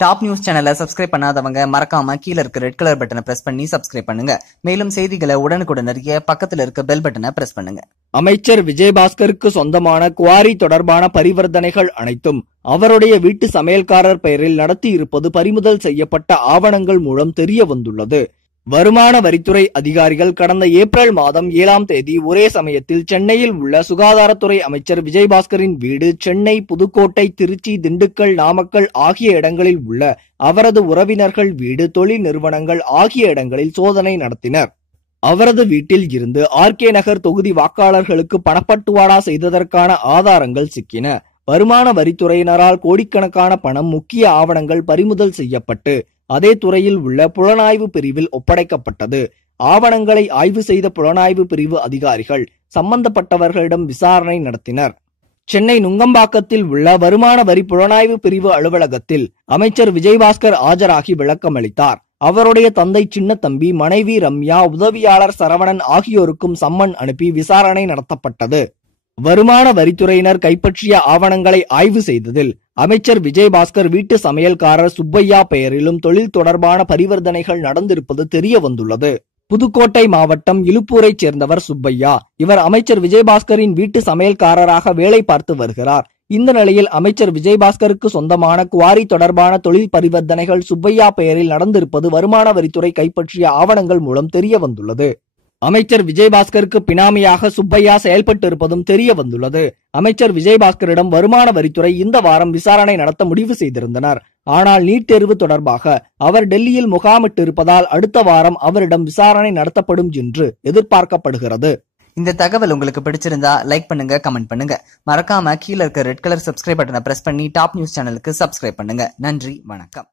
Top news சேனலை subscribe பண்ணாதவங்க மறக்காம கீழ இருக்க ரெட் கலர் பட்டனை பிரஸ் பண்ணி சப்ஸ்கிரைப் பண்ணுங்க. மேலும் செய்திகளை உடனுக்குடன் அறிய பக்கத்துல இருக்க பெல் பட்டனை பிரஸ் பண்ணுங்க. அமைச்சர் விஜயபாஸ்கருக்கு சொந்தமான குவாரி தொடர்பான பரிவர்த்தனைகள் அனைத்தும் அவருடைய வீட்டு சமையல்காரர் பெயரில் நடத்தி இருப்பது பறிமுதல் செய்யப்பட்ட ஆவணங்கள் மூலம் தெரிய வந்துள்ளது. வருமான வரித்துறை அதிகாரிகள் கடந்த ஏப்ரல் மாதம் ஏழாம் தேதி ஒரே சமயத்தில் சென்னையில் உள்ள சுகாதாரத்துறை அமைச்சர் விஜயபாஸ்கரின் வீடு சென்னை புதுக்கோட்டை திருச்சி திண்டுக்கல் நாமக்கல் ஆகிய இடங்களில் உள்ள அவரது உறவினர்கள் வீடு தொழில் நிறுவனங்கள் ஆகிய இடங்களில் சோதனை நடத்தினர். அவரது வீட்டில் இருந்து ஆர்கே நகர் தொகுதி வாக்காளர்களுக்கு பணப்பட்டுவாடா செய்ததற்கான ஆதாரங்கள் சிக்கின. வருமான வரித்துறையினரால் கோடிக்கணக்கான பணம் முக்கிய ஆவணங்கள் பறிமுதல் செய்யப்பட்டு அதே துறையில் உள்ள புலனாய்வு பிரிவில் ஒப்படைக்கப்பட்டது. ஆவணங்களை ஆய்வு செய்த புலனாய்வு பிரிவு அதிகாரிகள் சம்பந்தப்பட்டவர்களிடம் விசாரணை நடத்தினர். சென்னை நுங்கம்பாக்கத்தில் உள்ள வருமான வரி புலனாய்வு பிரிவு அலுவலகத்தில் அமைச்சர் விஜயபாஸ்கர் ஆஜராகி விளக்கம் அளித்தார். அவருடைய தந்தை சின்னத்தம்பி மனைவி ரம்யா உதவியாளர் சரவணன் ஆகியோருக்கும் சம்மன் அனுப்பி விசாரணை நடத்தப்பட்டது. வருமான வரித்துறையினர் கைப்பற்றிய ஆவணங்களை ஆய்வு செய்ததில் அமைச்சர் விஜயபாஸ்கர் வீட்டு சமையல்காரர் சுப்பையா பெயரிலும் தொழில் தொடர்பான பரிவர்த்தனைகள் நடந்திருப்பது தெரிய வந்துள்ளது புதுக்கோட்டை மாவட்டம் இலுப்பூரைச் சேர்ந்தவர் சுப்பையா இவர் அமைச்சர் விஜயபாஸ்கரின் வீட்டு சமையல்காரராக வேலை பார்த்து வருகிறார். இந்த நிலையில் அமைச்சர் விஜயபாஸ்கருக்கு சொந்தமான குவாரி தொடர்பான தொழில் பரிவர்த்தனைகள் சுப்பையா பெயரில் நடந்திருப்பது வருமான வரித்துறை கைப்பற்றிய ஆவணங்கள் மூலம் தெரிய வந்துள்ளது அமைச்சர் விஜயபாஸ்கருக்கு பினாமியாக சுப்பையா செயல்பட்டு இருப்பதும் தெரிய வந்துள்ளது. அமைச்சர் விஜயபாஸ்கரிடம் வருமான வரித்துறை இந்த வாரம் விசாரணை நடத்த முடிவு செய்திருந்தனர். ஆனால் நீட் தேர்வு தொடர்பாக அவர் டெல்லியில் முகாமிட்டு இருப்பதால் அடுத்த வாரம் அவரிடம் விசாரணை நடத்தப்படும் என்று எதிர்பார்க்கப்படுகிறது. இந்த தகவல் உங்களுக்கு பிடிச்சிருந்தா லைக் பண்ணுங்க கமெண்ட் பண்ணுங்க. மறக்காம கீழ இருக்க ரெட் கலர் சப்ஸ்கிரைப் பட்டனை பிரஸ் பண்ணி டாப் நியூஸ் சேனலுக்கு சப்ஸ்கிரைப் பண்ணுங்க. நன்றி வணக்கம்.